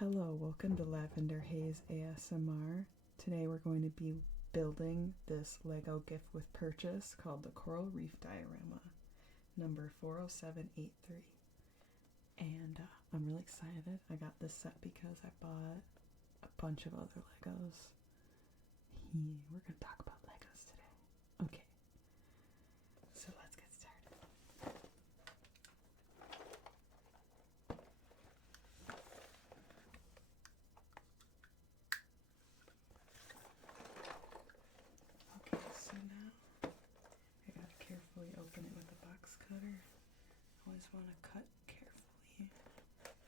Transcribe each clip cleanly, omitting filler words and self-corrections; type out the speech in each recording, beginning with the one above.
Hello, welcome to Lavender Haze ASMR. Today we're going to be building this Lego gift with purchase called the Coral Reef Diorama, number 40783. And I'm really excited. I got this set because I bought a bunch of other Legos. We're going to talk about Legos today. Okay, so let's get started. Okay, so now I gotta carefully open it with a box cutter. Always want to cut carefully.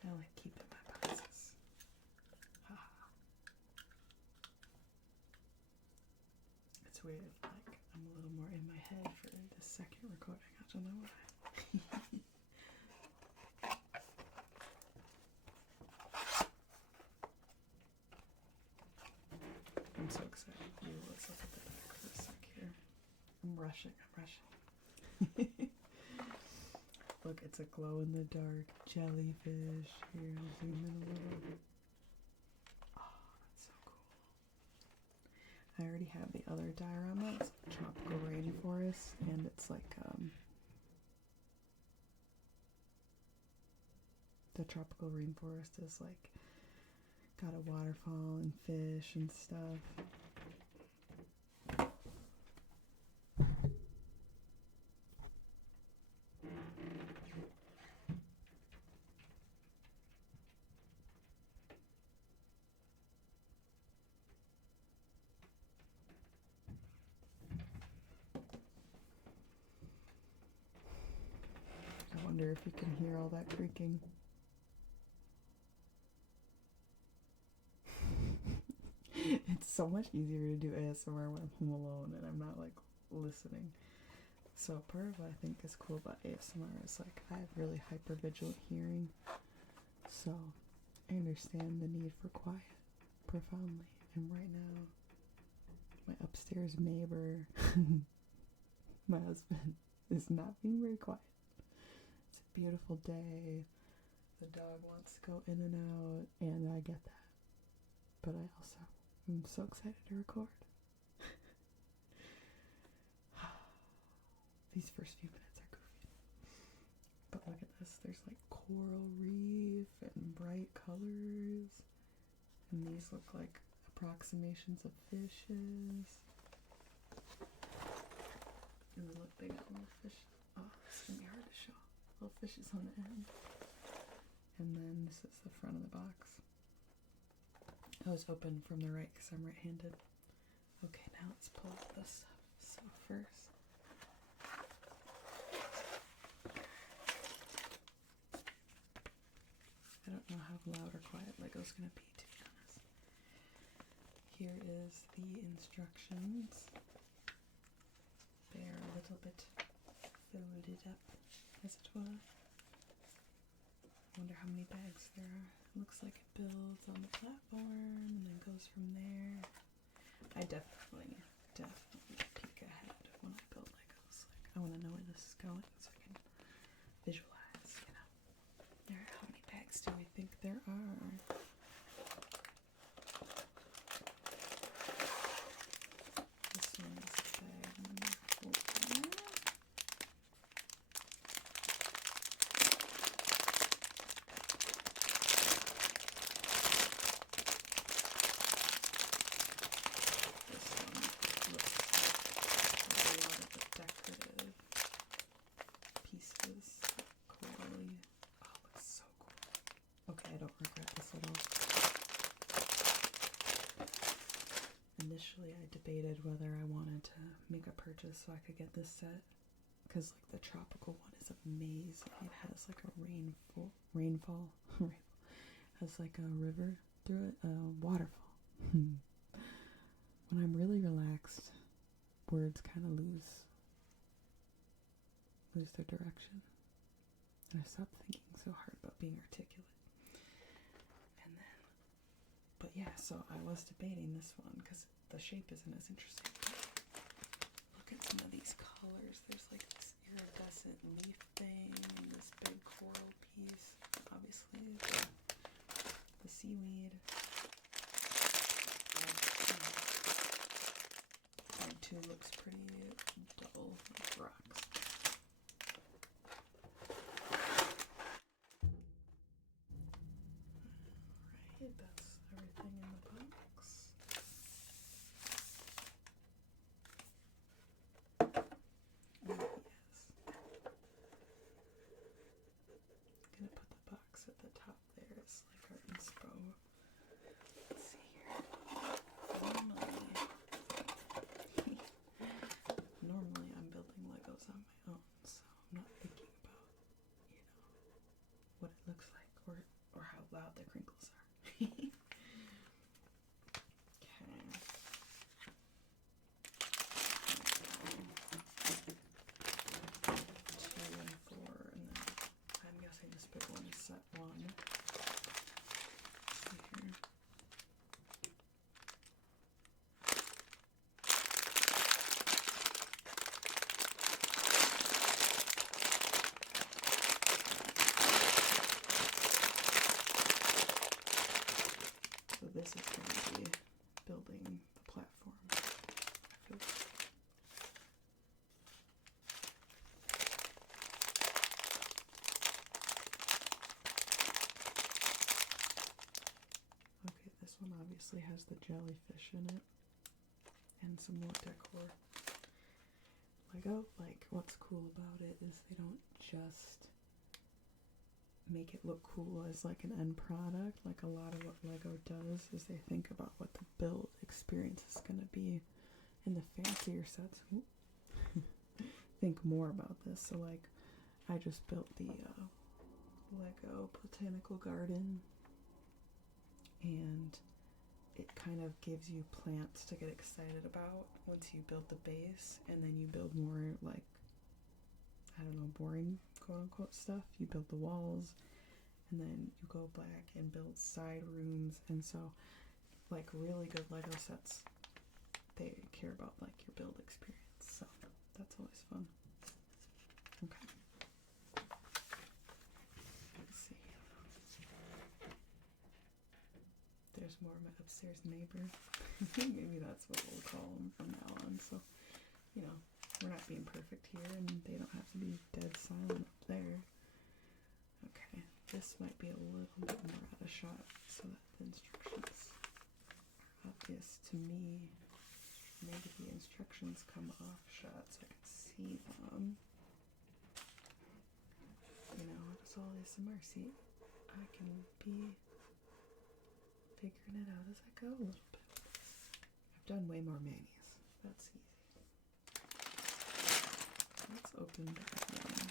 I like keeping my boxes. It's weird, like I'm a little more in my head for the second recording. I don't know why. I'm so excited. Let's look at the back for a sec here. I'm rushing. Look, it's a glow-in-the-dark jellyfish. Here, I'll zoom in a little. Oh, that's so cool. I already have the other diorama. It's tropical rainforest, and it's like, the tropical rainforest is like, got a waterfall and fish and stuff. I wonder if you can hear all that creaking. It's so much easier to do ASMR when I'm home alone and I'm not like listening. So part of what I think is cool about ASMR is like I have really hypervigilant hearing. So I understand the need for quiet profoundly. And right now, my upstairs neighbor, my husband, is not being very quiet. It's a beautiful day. The dog wants to go in and out, and I get that. But I also am so excited to record. These first few minutes are goofy. But look at this. There's like coral reef and bright colors. And these look like approximations of fishes. And look, they got little fish. Oh, it's gonna be hard to show. Little fishes on the end. And then this is the front of the box. I was open from the right because I'm right-handed. Okay, now let's pull out this stuff. So first, I don't know how loud or quiet Lego's gonna be, to be honest. Here is the instructions. They are a little bit folded up, as it were. I wonder how many bags there are. It looks like it builds on the platform and then goes from there. I definitely peek ahead when I build Legos. Like, I want to know where this is going so I can visualize, you know. Alright, how many bags do we think there are? This one is bag number 4. Initially, I debated whether I wanted to make a purchase so I could get this set, because like the tropical one is amazing. It has like a rainfall, has like a river through it, a waterfall. When I'm really relaxed, words kind of lose their direction, and I stop thinking so hard about being articulate. But yeah, so I was debating this one because the shape isn't as interesting. Look at some of these colors. There's like this iridescent leaf thing and this big coral piece. Obviously, the seaweed. 2 looks pretty dull, like rocks. Alright, that's everything in the box. Oh, yes. Gonna put the box at the top there. It's like our inspo. Let's see here. Normally I'm building Legos on my own, so I'm not thinking about, you know, what it looks like or how loud the crinkles are. Okay. 2 and 4, and then I'm guessing this big one is set 1. Let's see here. So this is going to be building the platform. I feel like. Okay, this one obviously has the jellyfish in it and some more decor. Lego, like, what's cool about it is they don't just make it look cool as like an end product. Like a lot of what Lego does is they think about what the build experience is going to be. In the fancier sets, think more about this. So like, I just built the Lego botanical garden, and it kind of gives you plants to get excited about once you build the base, and then you build more, like, I don't know, boring quote-unquote stuff. You build the walls, and then you go back and build side rooms. And so, like, really good Lego sets, they care about, like, your build experience. So that's always fun. Okay. Let's see. There's more of my upstairs neighbor. Maybe that's what we'll call them from now on. So, you know, we're not being perfect here, and they don't have to be dead silent up there. Okay, this might be a little bit more out of shot so that the instructions are obvious to me. Maybe the instructions come off shot so I can see them. You know, it's all ASMR. See, I can be figuring it out as I go a little bit. I've done way more manis. That's easy. Let's open that one.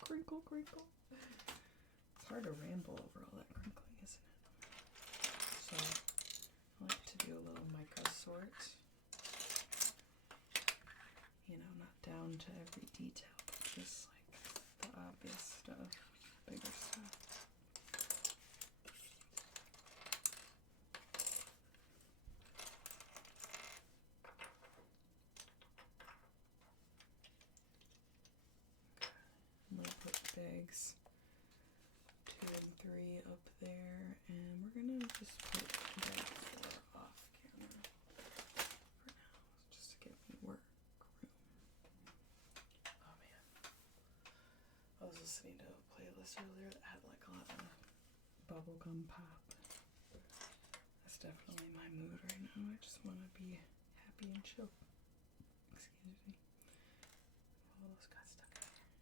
Crinkle, crinkle. It's hard to ramble over all that crinkling, isn't it? So, I like to do a little micro sort. You know, not down to every detail, but just like the obvious stuff, bigger stuff. I'm gonna put bags 2 and 3 up there, and we're gonna just put bag 4 off camera for now, just to give me work room. Oh man, I was listening to a playlist earlier that had like a lot of bubblegum pop. That's definitely my mood right now. I just want to be happy and chill. Excuse me. Almost got stuck in here.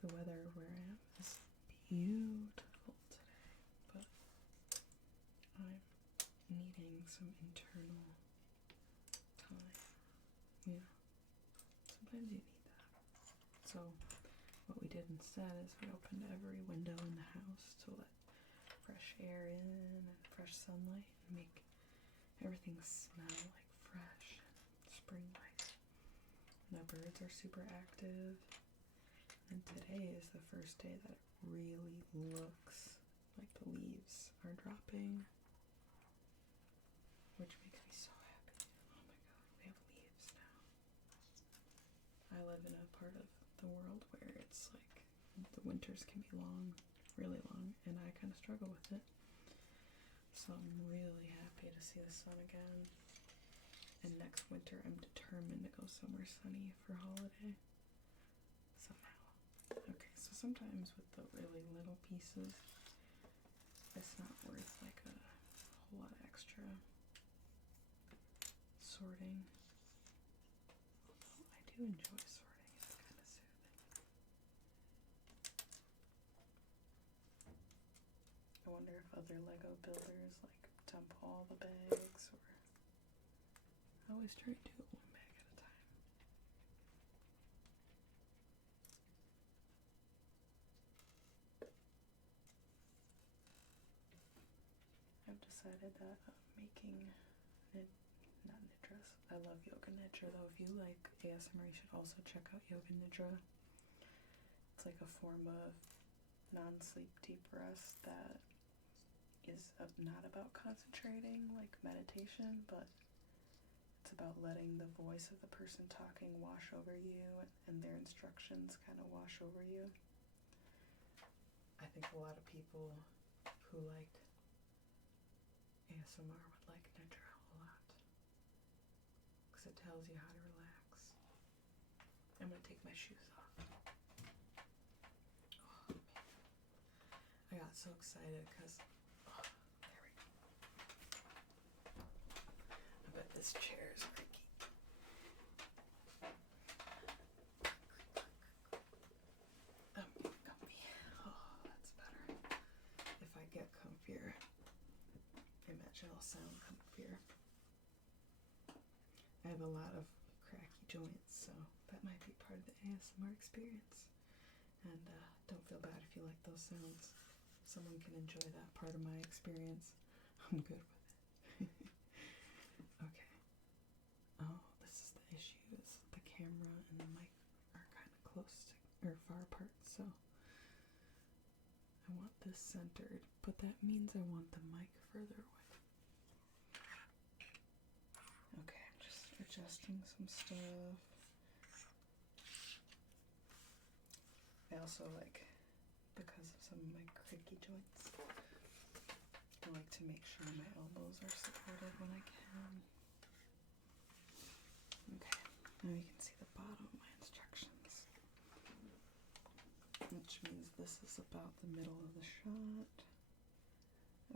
The weather where I am is beautiful today, but I'm needing some internal time. Yeah, sometimes you need that. So what we did instead is we opened every window in the house to let fresh air in and fresh sunlight and make everything smell like fresh and spring-like. And the birds are super active. And today is the first day that it really looks like the leaves are dropping. which makes me so happy. Oh my god, we have leaves now. I live in a part of the world where it's like the winters can be long, really long, and I kind of struggle with it. So I'm really happy to see the sun again. And next winter I'm determined to go somewhere sunny for holiday. Somehow. Okay, so sometimes with the really little pieces, it's not worth like a whole lot of extra sorting. Although I do enjoy sorting, it's kind of soothing. I wonder if other Lego builders like dump all the bags, or I always try to do it one bag at a time. I've decided that making not nidras. I love yoga nidra though. If you like ASMR, you should also check out yoga nidra. It's like a form of non-sleep deep rest that is not about concentrating like meditation, but it's about letting the voice of the person talking wash over you and their instructions kind of wash over you. I think a lot of people who like ASMR would like nidra a lot because it tells you how to relax. I'm gonna take my shoes off. Oh man, I got so excited because there we go. I bet this chair is creaky. I'm getting comfy. Oh, that's better. If I get comfier, I imagine I'll sound comfier. I have a lot of cracky joints, so that might be part of the ASMR experience. And don't feel bad if you like those sounds. Someone can enjoy that part of my experience. I'm good with it. Okay. Oh, this is the issue. Is the camera and the mic are kind of close to, or far apart, so I want this centered, but that means I want the mic further away. Okay, I'm just adjusting some stuff. I also like, because of some of my creaky joints, I like to make sure my elbows are supported when I can. Okay, now you can see the bottom of my instructions, which means this is about the middle of the shot.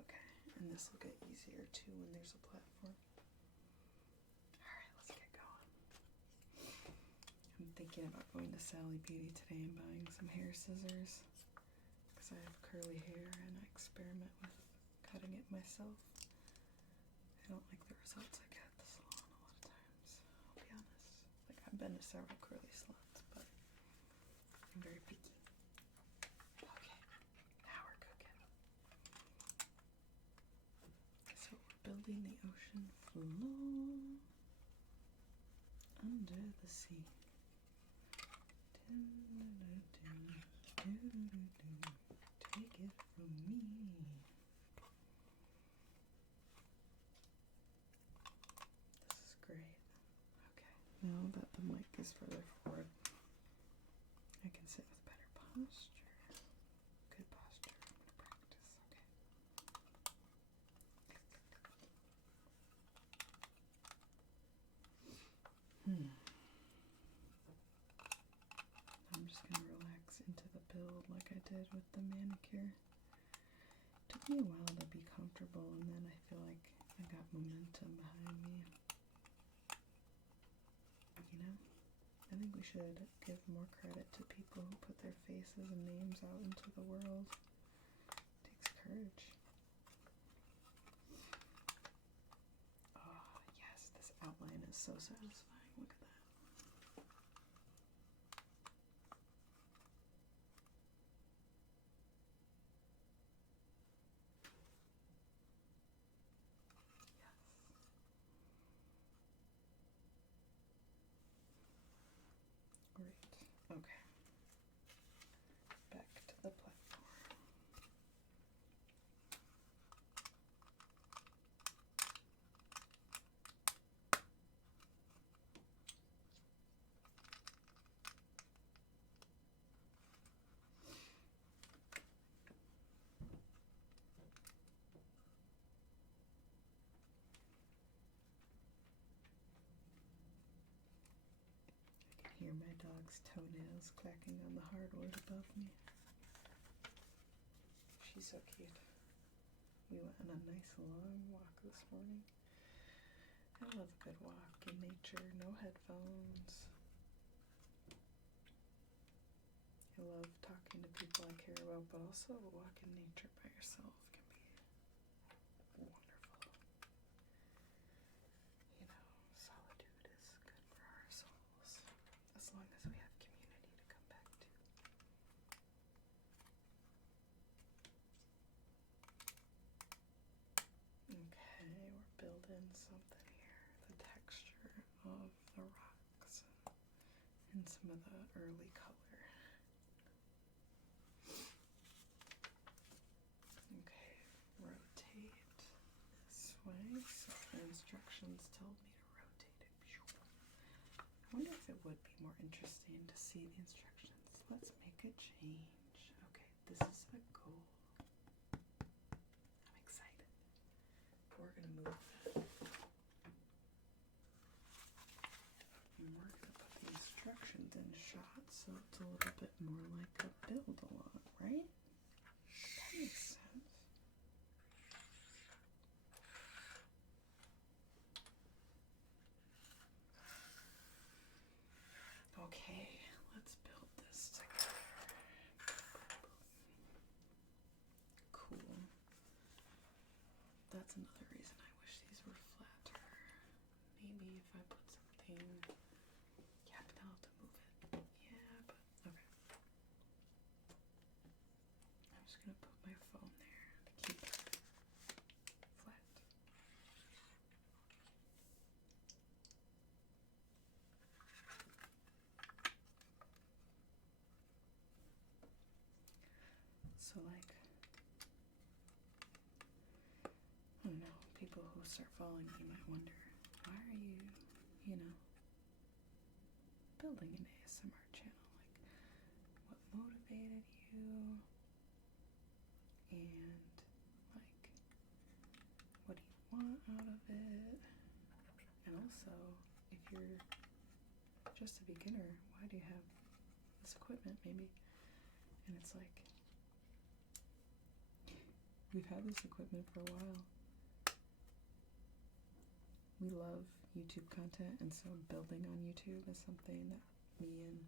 Okay, and this will get easier too when there's a platform. Alright, let's get going. I'm thinking about going to Sally Beauty today and buying some hair scissors because I have curly hair and I experiment with cutting it myself. I don't like the results I get at the salon a lot of times, I'll be honest. Like, I've been to several curly salons, but I'm very picky. Okay, now we're cooking. So we're building the ocean floor under the sea. Take it from me. This is great. Okay, now that the mic is further forward, I can sit with better posture. Good posture. I'm going to practice. Okay. I'm just going to relax into the build like I did with the manicure. It took me a while to be comfortable, and then I feel like I got momentum behind me. You know? I think we should give more credit to people who put their faces and names out into the world. It takes courage. Oh, yes, this outline is so satisfying. Look at that. Great. Okay. Back to the platform. hear my dog's toenails clacking on the hardwood above me. She's so cute. We went on a nice long walk this morning. I love a good walk in nature, no headphones. I love talking to people I care about, but also a walk in nature by yourself can be wonderful. You know, solitude is good for our souls, as long as we have community to come back to. Okay, we're building something here. The texture of the rocks and some of the early color. Okay, rotate this way. So the instructions told me to rotate it. I wonder if it would be more interesting to see the instructions. Let's make a change. Okay, this is a goal. I'm excited. We're going to move that. And we're going to put the instructions in shots so it's a little bit more like a build along, right? That makes sense. Okay, let's build this together. Cool. That's another reason I wish these were flatter. Maybe if I put something... Yeah, but I'll have to move it. Yeah, but... Okay. I'm just going to put my phone there to keep it flat. So, like, I don't know, people who start following me might wonder, why are you, building an ASMR channel? Like, what motivated you? And, like, what do you want out of it? And also, if you're just a beginner, why do you have this equipment, maybe? And it's like, we've had this equipment for a while. We love YouTube content, and so building on YouTube is something that me and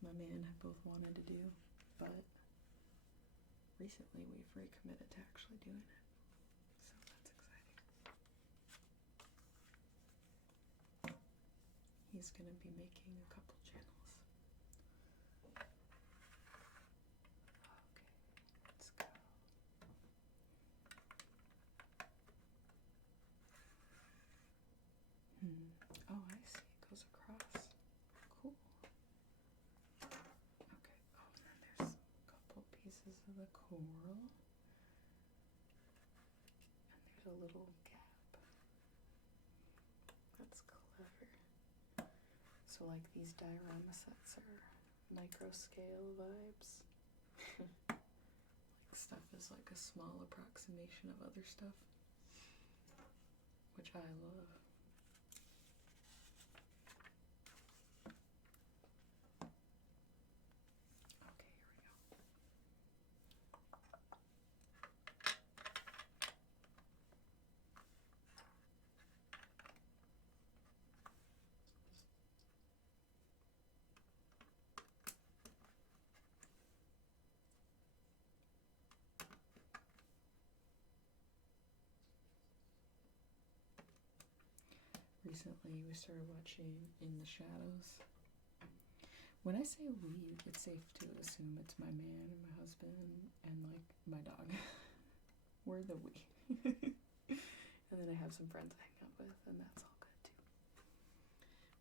my man have both wanted to do, but recently we've recommitted to actually doing it, so that's exciting. He's going to be making a couple channels. Okay, let's go. Oh, I see. It goes across. Cool. Okay. Oh, and then there's a couple pieces of the coral. And there's a little gap. That's clever. So, like, these diorama sets are micro scale vibes. Like, stuff is like a small approximation of other stuff, which I love. Recently, we started watching In the Shadows. When I say we, it's safe to assume it's my man and my husband and, like, my dog. We're the we. And then I have some friends I hang out with, and that's all good, too.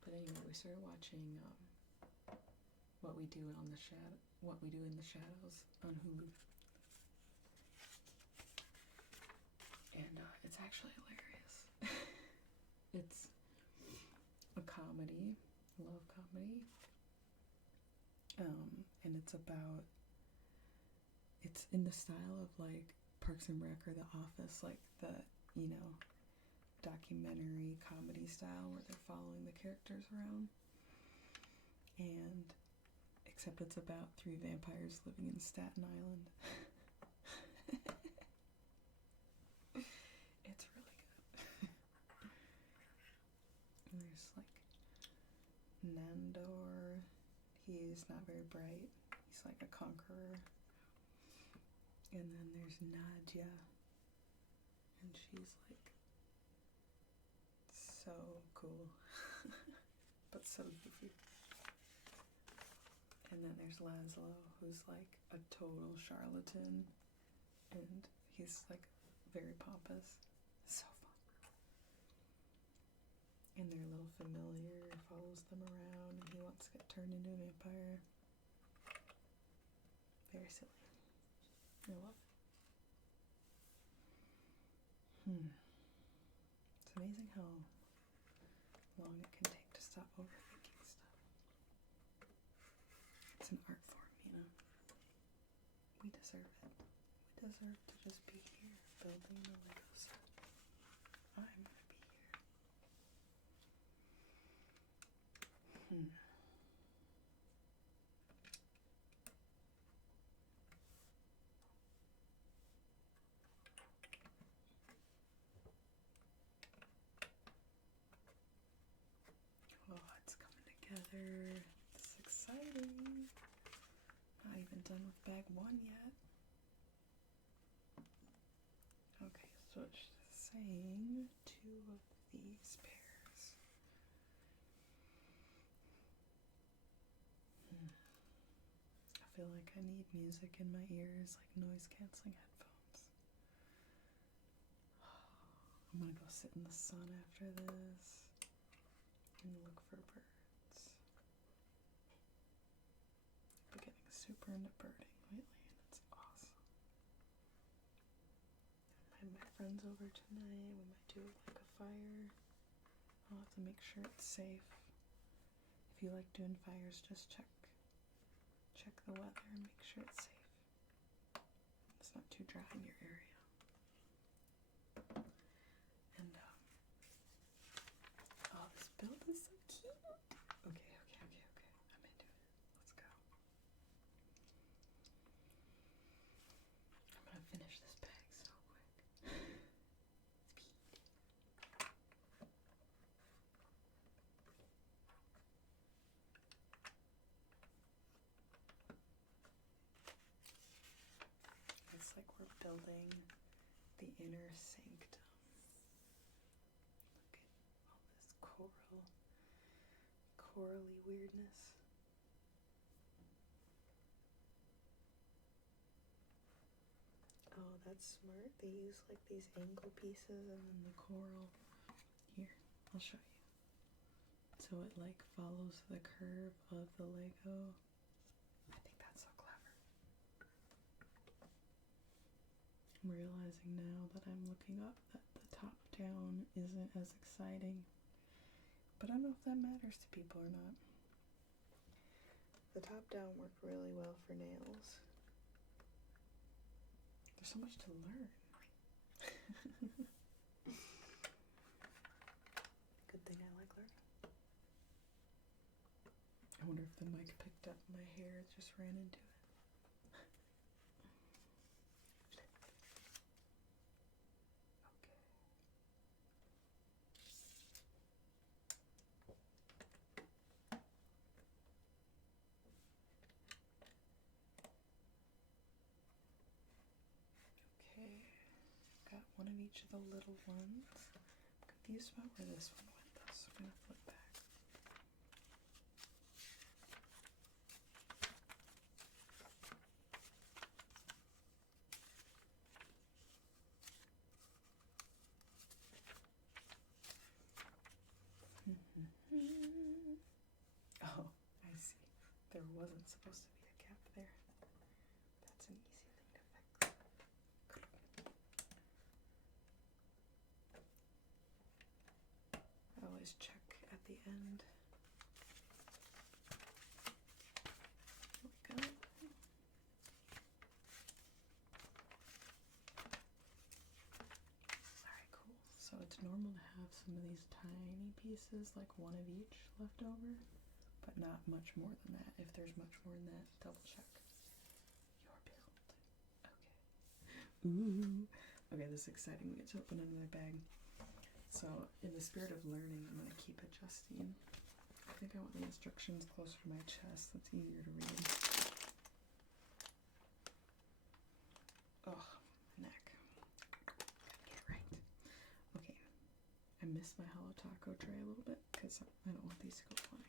But anyway, we started watching What We Do in the Shadows on Hulu. And it's actually hilarious. It's a comedy, love comedy, and it's in the style of, like, Parks and Rec or The Office, like the, documentary comedy style where they're following the characters around. and except it's about 3 vampires living in Staten Island. It's really good. And there's like Nandor. He's not very bright. He's like a conqueror. And then there's Nadia. And she's like so cool. But so goofy. And then there's Laszlo, who's like a total charlatan. And he's like very pompous. So fun. And their little familiar follows them around, and he wants to get turned into a vampire. Very silly. I love it. It's amazing how long it can take to stop overthinking stuff. It's an art form, you know. We deserve it. We deserve to just be here building the Lego set. I'm gonna be here. Oh, it's coming together. It's exciting. Not even done with bag 1 yet. Okay, so it's saying 2 of these pairs. I feel like I need music in my ears, like noise canceling headphones. I'm gonna go sit in the sun after this and look for birds. I've been getting super into birding lately, and it's awesome. I have my friends over tonight. We might do like a fire. I'll have to make sure it's safe. If you like doing fires, just check the weather and make sure it's safe. It's not too dry in your area. And oh, this build is so cute. Okay. I'm into it. Let's go. I'm gonna finish this bag so quick. Speed. It's like we're building the inner sanctum. Look at all this corally weirdness. Oh, that's smart. They use like these angle pieces and then the coral. Here, I'll show you. So it like follows the curve of the Lego. I think that's so clever. I'm realizing now that I'm looking up that the top down isn't as exciting. But I don't know if that matters to people or not. The top down worked really well for nails. There's so much to learn. Good thing I like learning. I wonder if the mic picked up my hair, it just ran into it. Okay, got one of each of the little ones. I'm confused about where this one went though, so I'm gonna flip back. Oh, I see. There wasn't supposed to be a gap there. That's an easy thing to fix. I always check at the end. There we go. Alright, cool. So it's normal to have some of these tiny pieces, like one of each, left over. But but not much more than that. If there's much more than that, double check your build. Okay. Ooh. Okay, this is exciting. We get to open another bag. So, in the spirit of learning, I'm going to keep adjusting. I think I want the instructions closer to my chest. That's easier to read. Oh, my neck. Get it right. Okay. I missed my Hello Taco tray a little bit because I don't want these to go flying.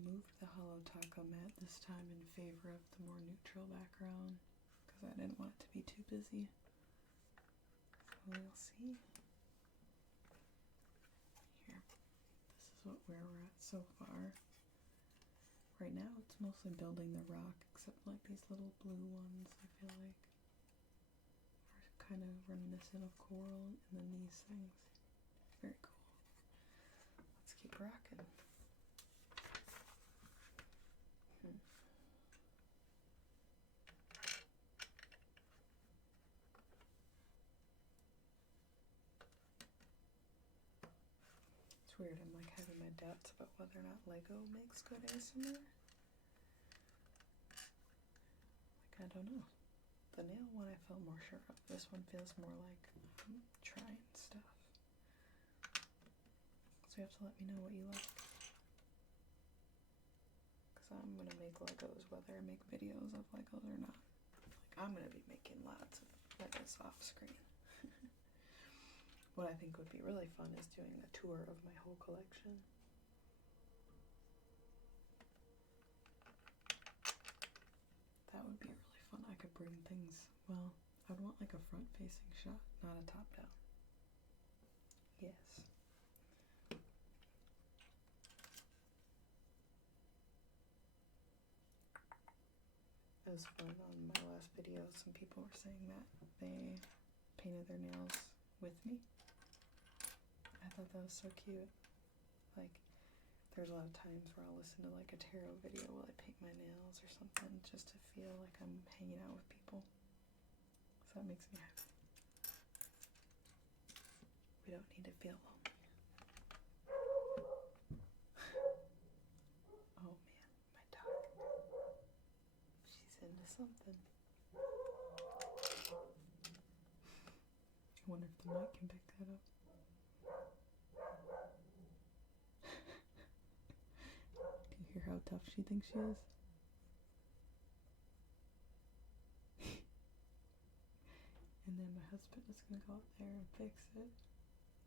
Moved the Hello Taco mat this time in favor of the more neutral background because I didn't want it to be too busy. So we'll see. Here, this is where we're at so far. Right now it's mostly building the rock, except like these little blue ones I feel like are kind of reminiscent of coral, and then these things. Very cool. Let's keep rocking. It's weird, I'm like having my doubts about whether or not Lego makes good ASMR. Like, I don't know. The nail one I felt more sure of. This one feels more like trying stuff. So you have to let me know what you like. Because I'm going to make Legos whether I make videos of Legos or not. Like, I'm going to be making lots of Legos off screen. What I think would be really fun is doing a tour of my whole collection. That would be really fun. I could bring things, well, I'd want like a front-facing shot, not a top-down. Yes. It was fun on my last video. Some people were saying that they painted their nails with me. I thought that was so cute. Like, there's a lot of times where I'll listen to like a tarot video while I paint my nails or something, just to feel like I'm hanging out with people. So that makes me happy. We don't need to feel lonely. Oh man, my dog. She's into something. I wonder if the mic can pick that up. Do you hear how tough she thinks she is? And then my husband is going to go up there and fix it.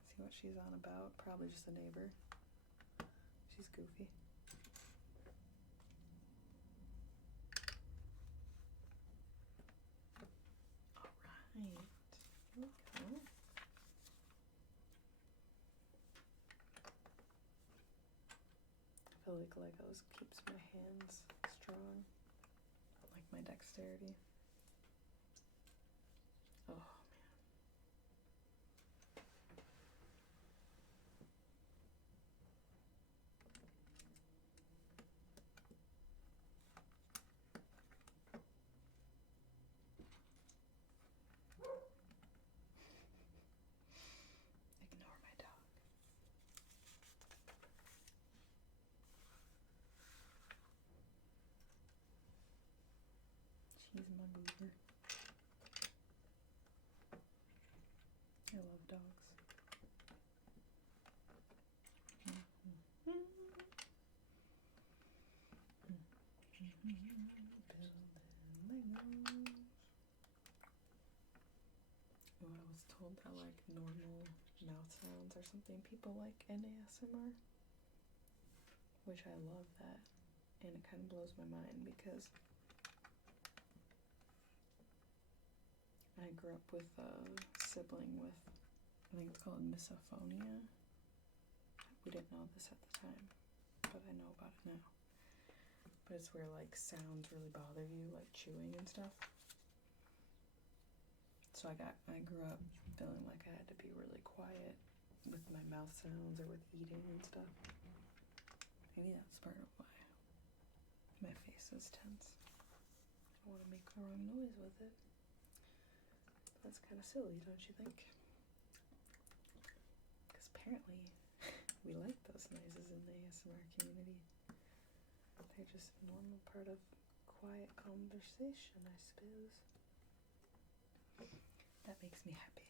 See what she's on about. Probably just a neighbor. She's goofy. Alright. Here we go. I feel like Legos keeps my hands strong. Like my dexterity. Oh man. Ignore my dog. She's my boozer. I love dogs. Oh, I was told that like normal mouth sounds or something people like in ASMR, which I love that, and it kind of blows my mind because I I grew up with a sibling with, I think it's called misophonia. We didn't know this at the time, but I know about it now. But it's where like sounds really bother you, like chewing and stuff. So I grew up feeling like I had to be really quiet with my mouth sounds or with eating and stuff. Maybe that's part of why my face is tense. I don't want to make the wrong noise with it. That's kind of silly, don't you think? Because apparently we like those noises in the ASMR community. They're just a normal part of quiet conversation, I suppose. That makes me happy.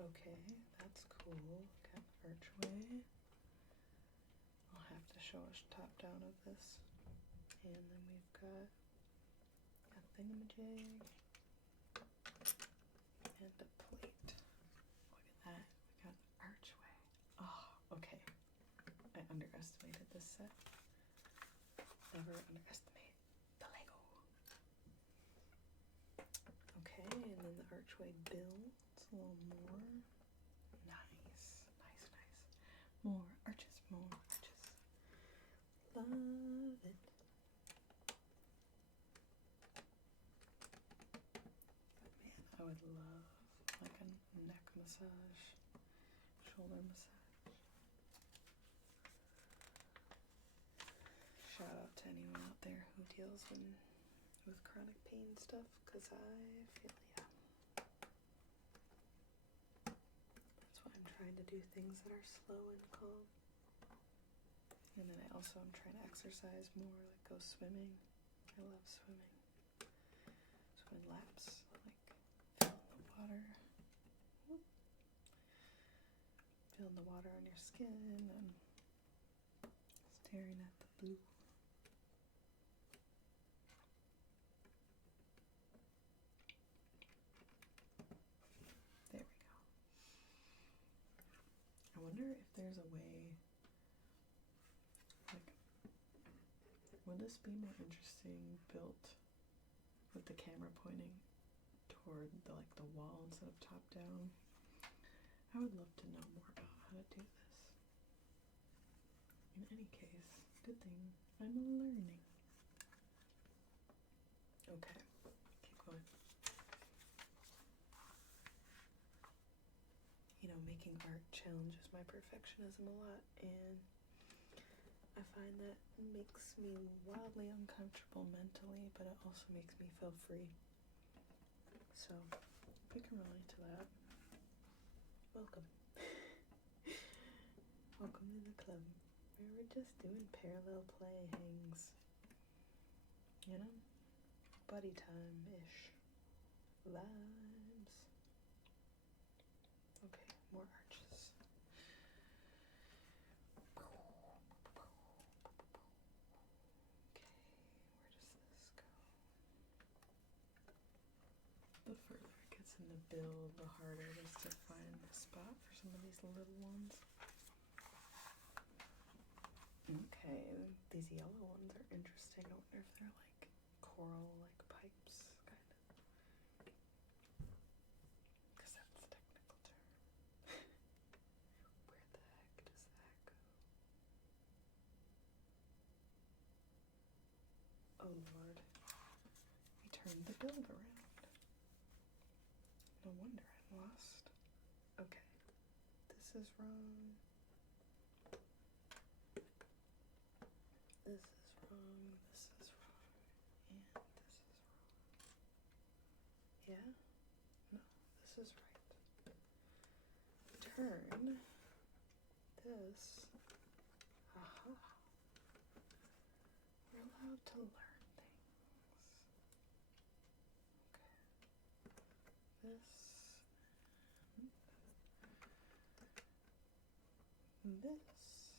Okay, that's cool. Got an archway. I'll have to show us top down of this. And then we've got a thingamajig and a plate. Look at that. We got an archway. Oh, okay. I underestimated this set. Never underestimate the Lego. Okay, and then the archway builds a little more. Nice, nice, nice. More arches, more arches. Love it. But man, I would love like a neck massage, shoulder massage. Shout out to anyone out there who deals with chronic pain stuff, because I feel ya. That's why I'm trying to do things that are slow and calm. And then I also am trying to exercise more, like go swimming. I love swimming. Swimming laps, like feeling the water. Whoop. Feeling the water on your skin and staring at the blue. There we go. I wonder if there's a way, like, would this be more interesting built with the camera pointing toward the wall instead of top down? I would love to know more about how to do this. In any case, good thing I'm learning. Okay, keep going. You know, making art challenges my perfectionism a lot, and I find that makes me wildly uncomfortable mentally, but it also makes me feel free. So, if you can relate to that, welcome. Welcome to the club, where we're just doing parallel play hangs. You know? Buddy time-ish. Vibes. Okay, more arches. Okay, where does this go? The further it gets in the build, the harder it is to find the spot for some of these little ones. Okay, these yellow ones are interesting. I wonder if they're like coral, like pipes, kind of. Because that's the technical term. Where the heck does that go? Oh Lord. We turned the build around. No wonder I'm lost. Okay. This is wrong. This is wrong. This is wrong. And this is wrong. Yeah? No, this is right. Turn this. Aha. We're allowed to learn things. Okay. This. This.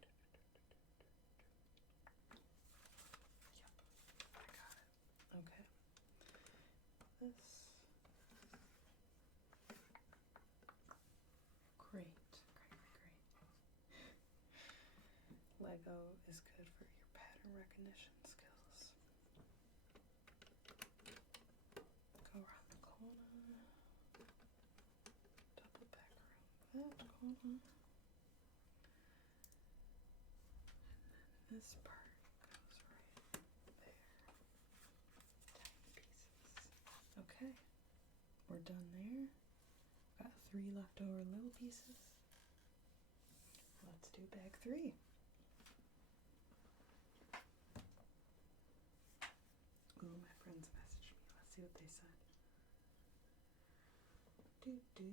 Yep, I got it. Okay. This. Great, great, great. Lego is good for your pattern recognition skills. Go around the corner, double back around that corner, and then this part goes right there. Tiny pieces. Okay, we're done there. Got 3 leftover little pieces. Let's do bag 3. Ooh, my friends messaged me. Let's see what they said. Do.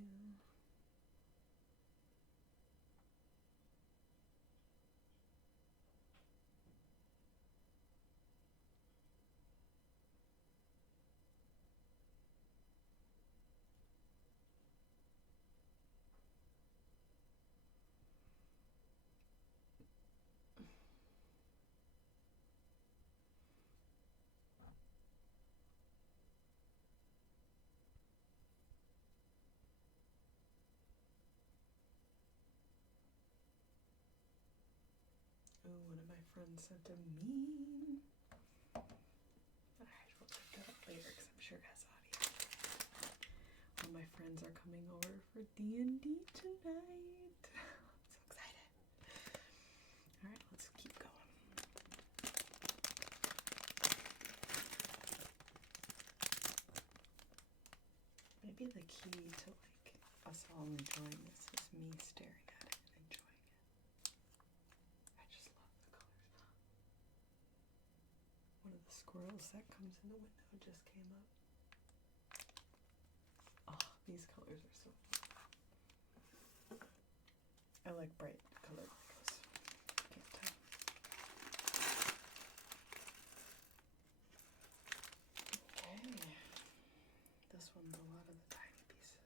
Oh, one of my friends sent a meme. Alright, we'll check that out later because I'm sure it has audio. One of my friends are coming over for D&D tonight. I'm so excited. Alright, let's keep going. Maybe the key to like us all enjoying this is me staring at it and enjoying it. I just love the colors. One of the squirrels that comes in the window just came up. Oh, these colors are so fun. I like bright colored Legos. Can't tell. Okay. This one's a lot of the tiny pieces.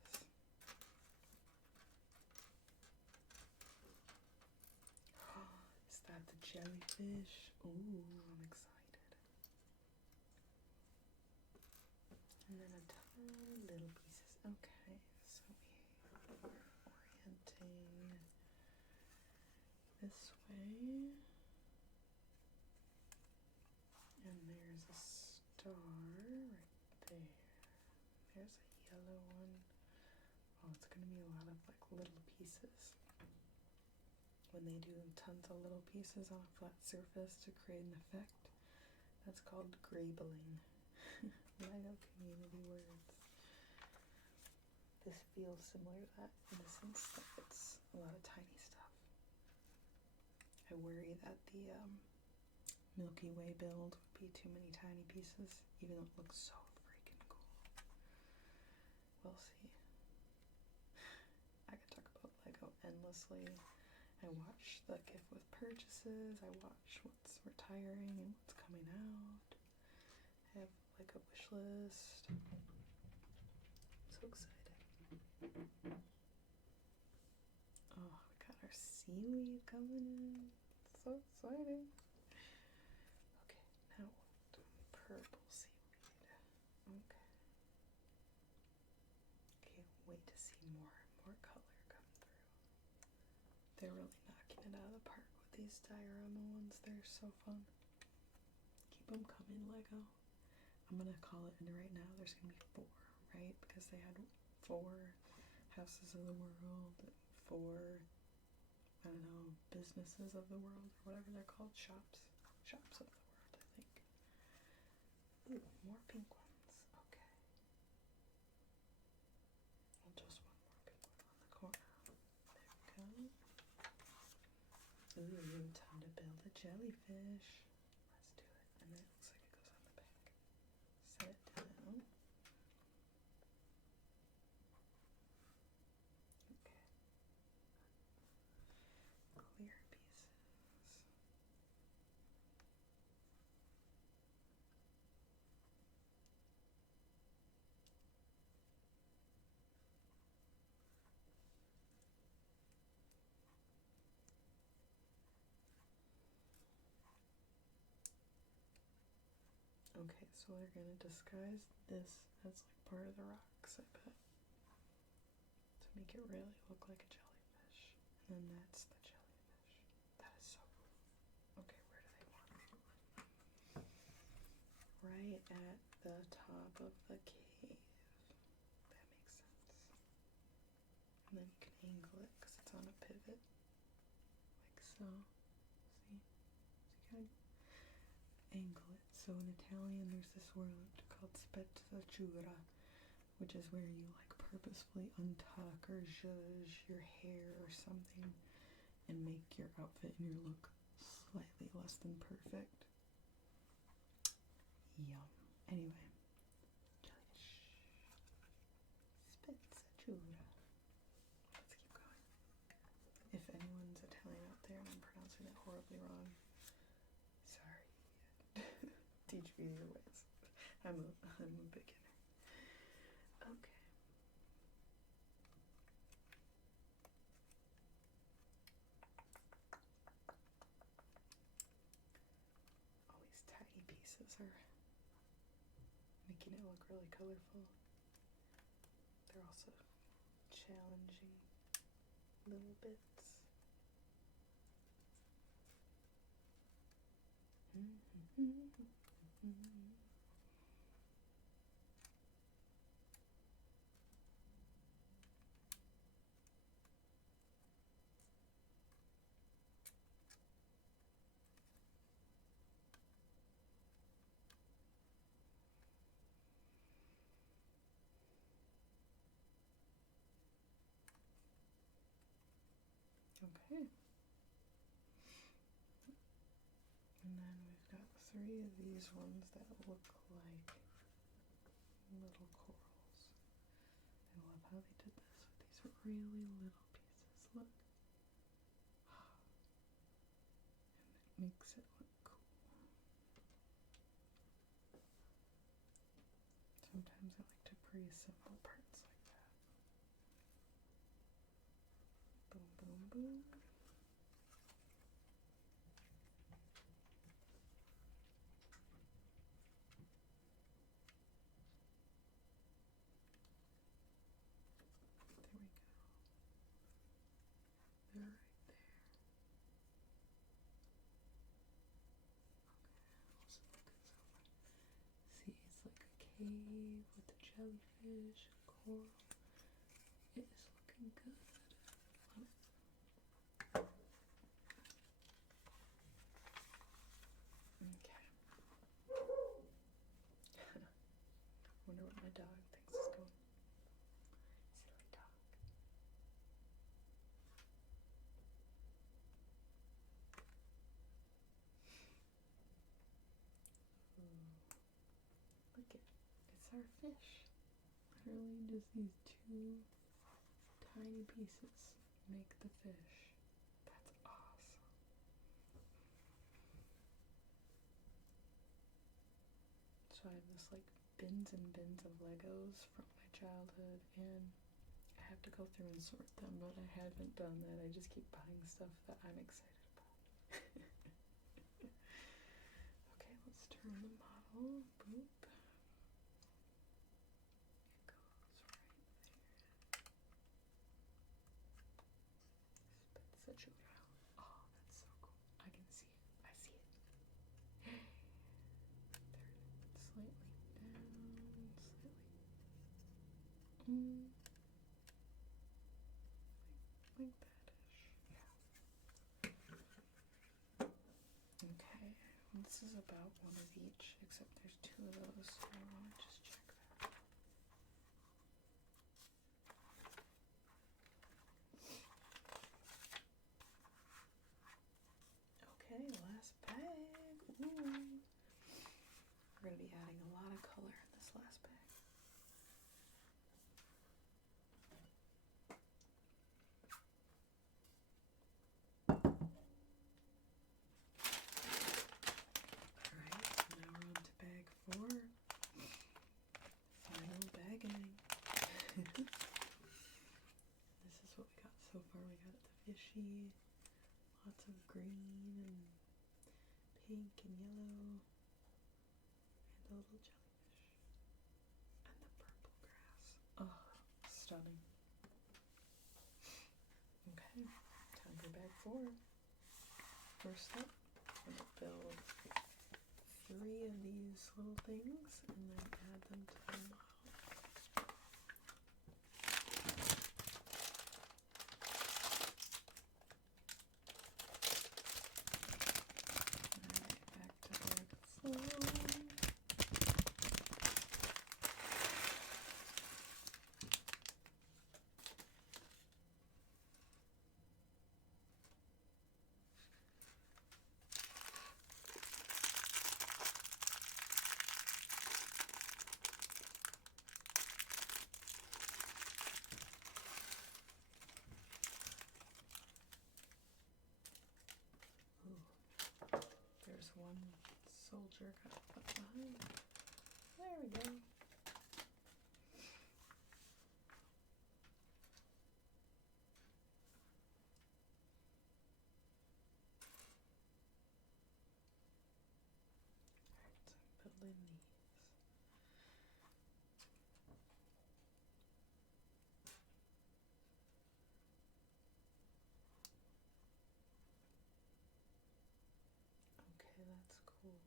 Is that the jellyfish? Ooh, I'm excited. And then a ton of little pieces. Okay, so we are orienting this way. And there's a star right there. There's a yellow one. Oh, it's going to be a lot of like little pieces. When they do tons of little pieces on a flat surface to create an effect, that's called greebling. Lego community words. This feels similar to that in the sense that it's a lot of tiny stuff. I worry that the Milky Way build would be too many tiny pieces, even though it looks so freaking cool. We'll see. I could talk about Lego endlessly. I watch the gift with purchases. I watch what's retiring and what's coming out. I have like a wish list. So exciting. Oh, we got our seaweed coming in. So exciting. Okay, now purple seaweed. Okay. Can't wait to see more color come through. They're really knocking it out of the park with these diorama ones. They're so fun. Keep them coming, Lego. I'm gonna call it in right now. There's gonna be 4, right? Because they had 4 houses of the world, 4, I don't know, businesses of the world, or whatever they're called. Shops of the world, I think. Ooh, more pink ones. Okay. Well, just one more pink one on the corner. There we go. Ooh, time to build a jellyfish. Let's do it. And then it looks like it goes on the back. Set it down. Okay. Clear pieces. Okay, so they're gonna disguise this as like part of the rocks, I bet. To make it really look like a jellyfish. And then that's the jellyfish. That is so cool. right at the top of the cave. That makes sense. And then you can angle it because it's on a pivot, like so. See? So you kind of angle it. So in Italian, there's this word called spezzatura, which is where you like purposefully untuck or zhuzh your hair or something and make your outfit and your look slightly less than perfect. Yum. Anyway. Spezzatura. Let's keep going. If anyone's Italian out there and I'm pronouncing it horribly wrong, sorry. Teach me your ways. I'm a beginner. Okay. All these tiny pieces are making it look really colorful. They're also challenging little bits. Okay. And then we've got 3 of these ones that look like little corals. I love how they did this with these really little pieces. Look. And it makes it look cool. Sometimes I like to pre-assemble parts like that. Boom, boom, boom. There we go. They're right there. Okay, also look at some. See, it's like a cave with a jellyfish, coral. It is looking good. Love it. Okay. Wonder what my dog thinks is going. Silly dog. Ooh. Look it. It's our fish. Literally just these 2 tiny pieces make the fish. That's awesome. So I have this like bins and bins of Legos from my childhood, and I have to go through and sort them, but I haven't done that. I just keep buying stuff that I'm excited about. Okay, let's turn the model. Boop. It goes right there. Spezzatura. Oh, that's so cool. I can see it. I see it. Turn it slightly down, slightly. Like that-ish. Yeah. Okay. This is about 1 of each, except there's 2 of those, so I want to just check that. Okay, last bag. Ooh. We're going to be adding a lot of color in this last bag. Alright, now we're on to bag 4. Final bagging. This is what we got so far. We got the fishy, lots of green and pink and yellow, and the little jellyfish, and the purple grass. Oh, stunning. Okay, time for bag 4. First up, I'm going to build 3 of these little things and then add them to the model. Alright, back to where the flow. There's one soldier got put behind. There we go. Alright, so I'm building these. Okay, that's cool.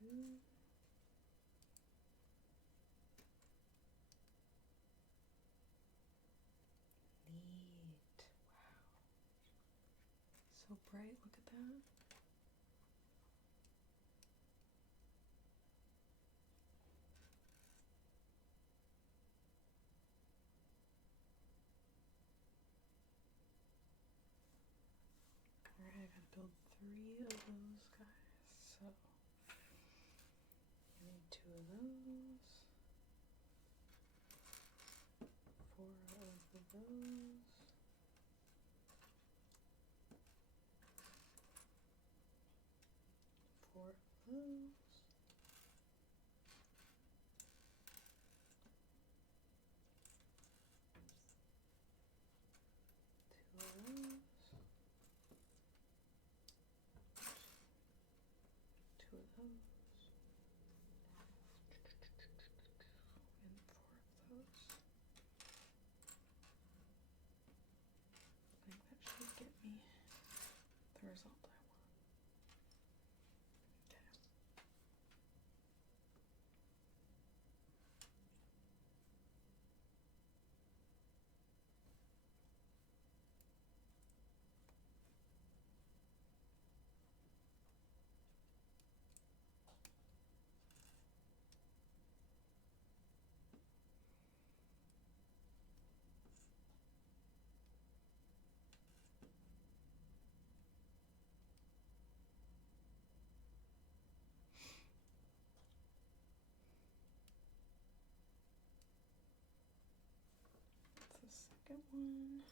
Neat. Wow. So bright, look at that. Alright, I gotta build 3 of those guys. So you need 2 of those, 4 of those, 4 of those, 2 of those, 2 of those, and 4 of those. I think that should get me the result I want. Okay. That's the second one.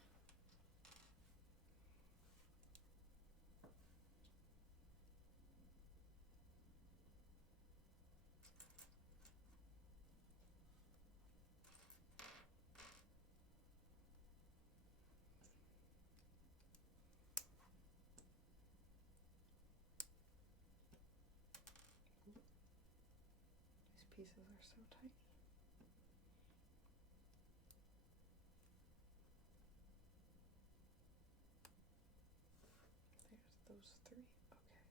These pieces are so tiny. There's those 3. Okay.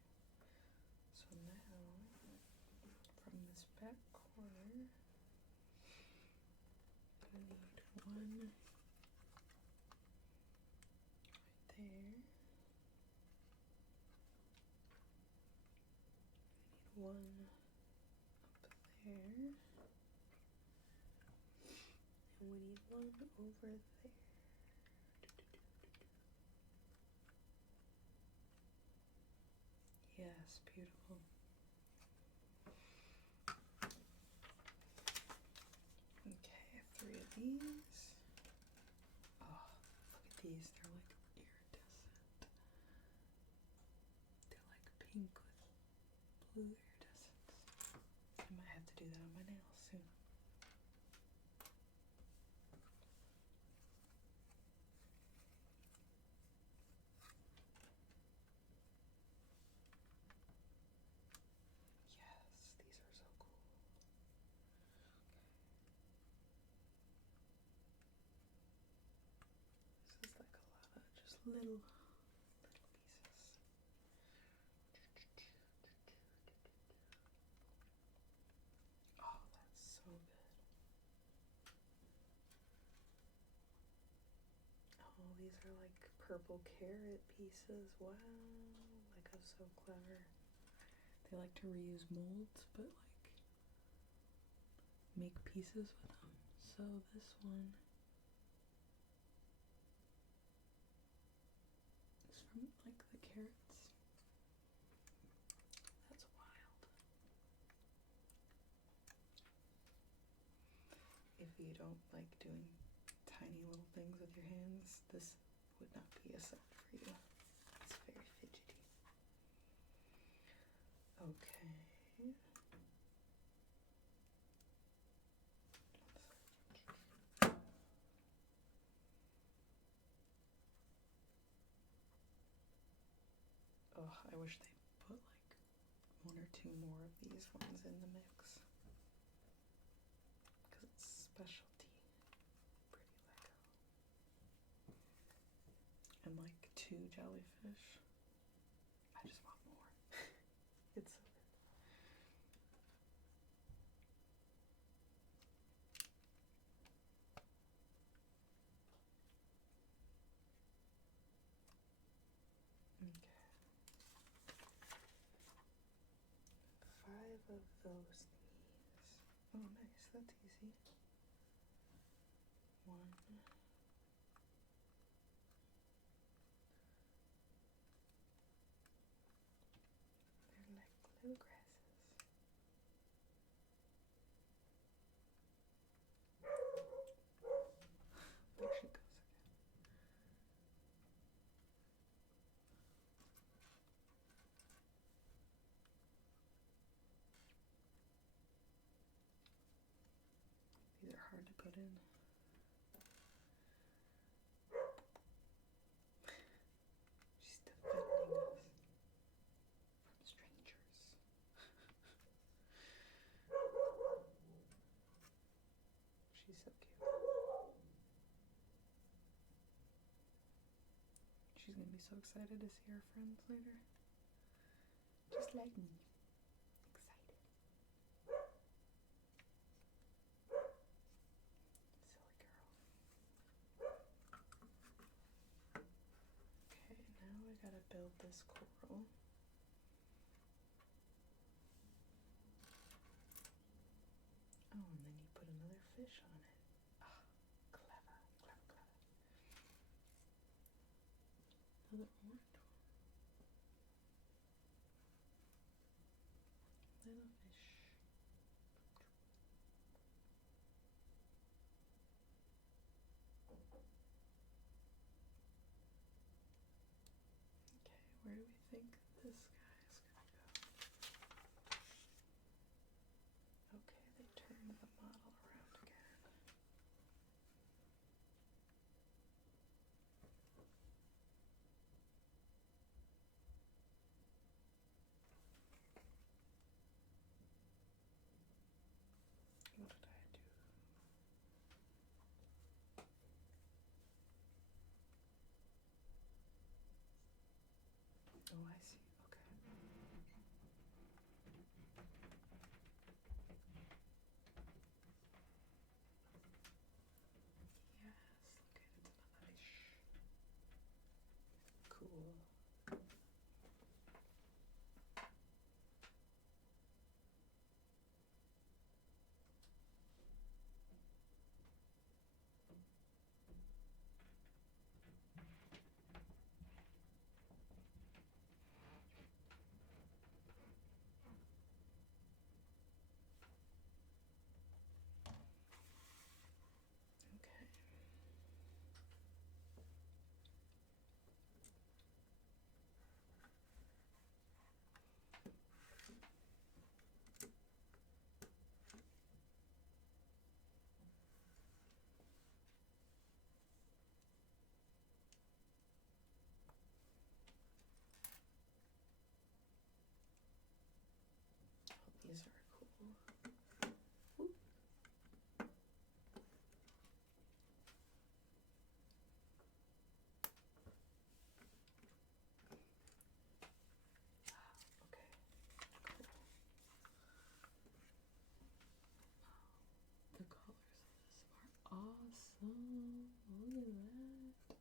So now, from this back corner, I need 1 right there. I need 1 up there. And we need 1 over there. Yes, beautiful. Okay, 3 of these. Oh, look at these. They're like iridescent. They're like pink with blue iridescence. I might have to do that on my nails soon. Yes, these are so cool. This is like a lot of just little pieces. these are like purple carrot pieces. Wow, Lego's so clever. They like to reuse molds, but like make pieces with them. So this one is from like the carrots. That's wild. If you don't like doing tiny little things with your hands, this would not be a set for you. It's very fidgety. Okay. Oh, I wish they put like one or two more of these ones in the mix. Because it's specialty. Pretty Lego. And like 2 jellyfish. I just want more. It's so good. Okay. 5 of those thingies. Oh, nice. That's easy. 1. They're like little grasses. There she goes again. These are hard to put in. She's defending us from strangers. She's so cute. She's gonna be so excited to see her friends later. Just like me. Excited. Silly girl. Okay, now I gotta build this coral. Oh, and then you put another fish on it. Ah, clever, clever, clever. Another orange one. Little fish. Okay, where do we think this guy is gonna go? Okay, they turned the model around again. What did I do? Oh, I see. Okay. Yes, look at it, it's another fish. Cool. Okay. These are cool. Whoop. Okay, cool. The colors of this are awesome. Look at that.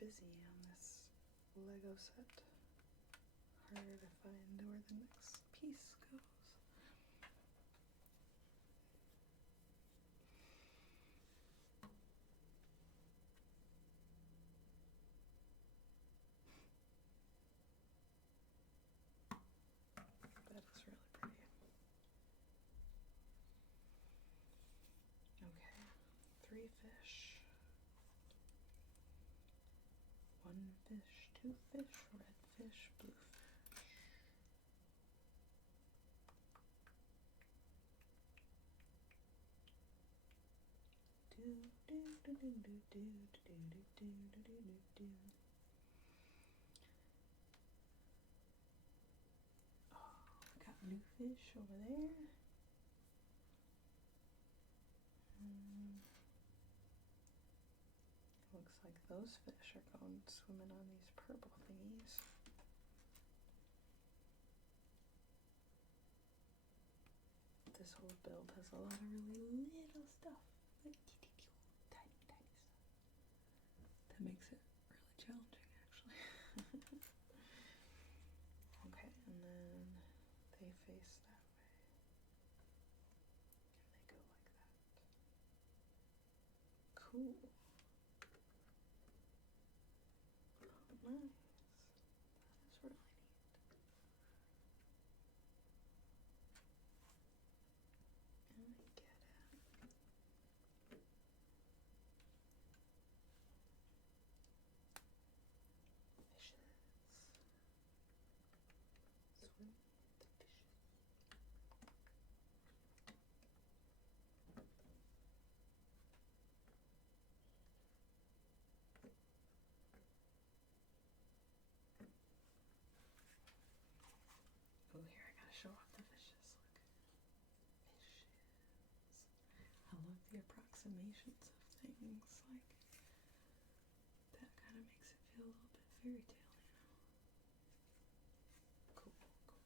busy on this Lego set. Harder to find where the next piece goes. That is really pretty. Okay, 3 fish. 1 fish, 2 fish, red fish, blue fish. Do do do do do do do do do do do do. Oh, got blue fish over there. Looks like those fish are going swimming on these purple thingies. This whole build has a lot of really little stuff, like tiny, tiny stuff. That makes it really challenging, actually. Okay, and then they face that way. And they go like that. Cool. Oh, nice. That is really neat. And I get it. Fishes. Swim with the fishes. Oh, here I gotta show off the fishes. Look. Fishes. I love the approximations of things. Like, that kind of makes it feel a little bit fairy tale, you know? Cool, cool, cool.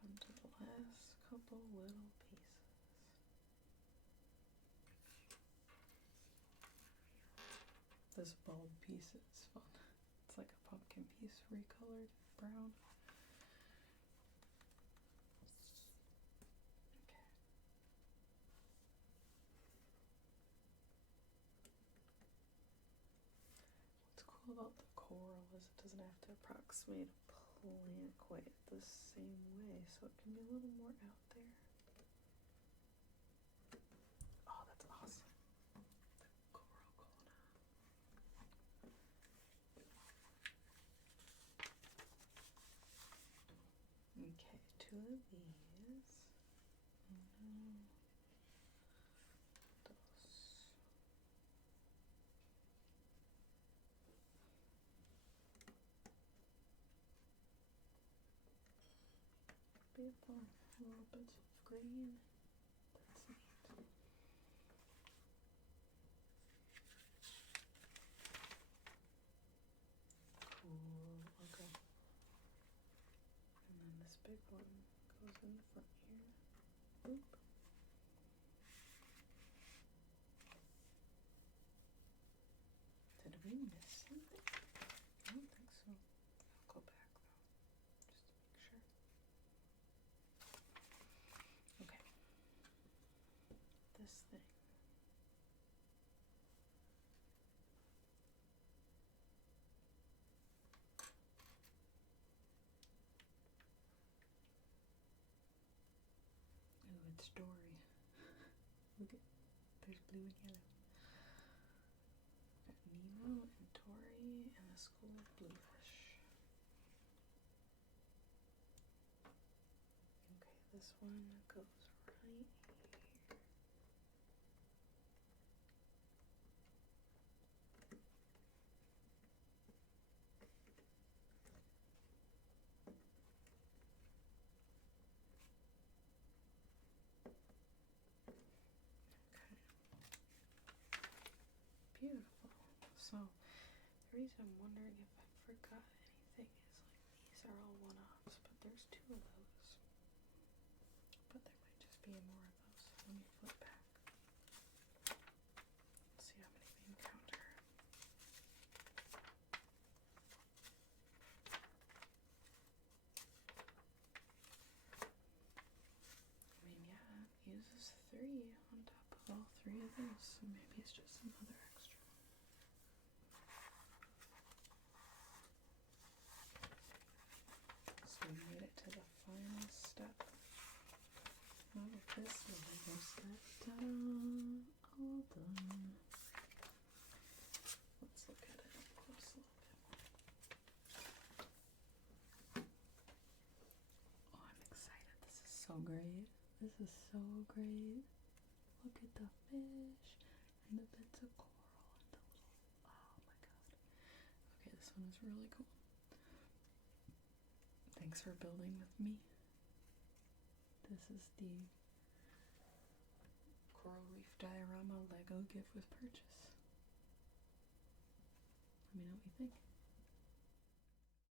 Down to the last couple little pieces. This bulb piece is fun. It's like a pumpkin piece recolored brown. Okay. What's cool about the coral is it doesn't have to approximate a plant quite the same way, so it can be a little more out there. Oh, that's awesome. Coral Kona. Okay, 2 of these. Those. Beautiful. Little bits of green. That's neat. Cool. Okay. And then this big one goes in the front here. Boop. Did we miss something? I don't think so. I'll go back though, just to make sure. Okay. This thing. Ooh, it's Dory. Look at, there's blue and yellow. Mescal bluish. Okay, this one goes right here. Beautiful. So the reason I'm wondering if I forgot anything is like these are all one-offs, but there's two of those. But there might just be more of those. Let me flip back. Let's see how many we encounter. I mean, yeah, it uses 3 on top of all 3 of those, so maybe it's just another extra. So we made it to the final step of this Lego set. Ta-da! All done. Let's look at it up close a little bit more. Oh, I'm excited. This is so great. This is so great. Look at the fish and the bits of coral and the little, oh my god. Okay, this one is really cool. Thanks for building with me. This is the Coral Reef Diorama Lego gift with purchase. Let me know what you think.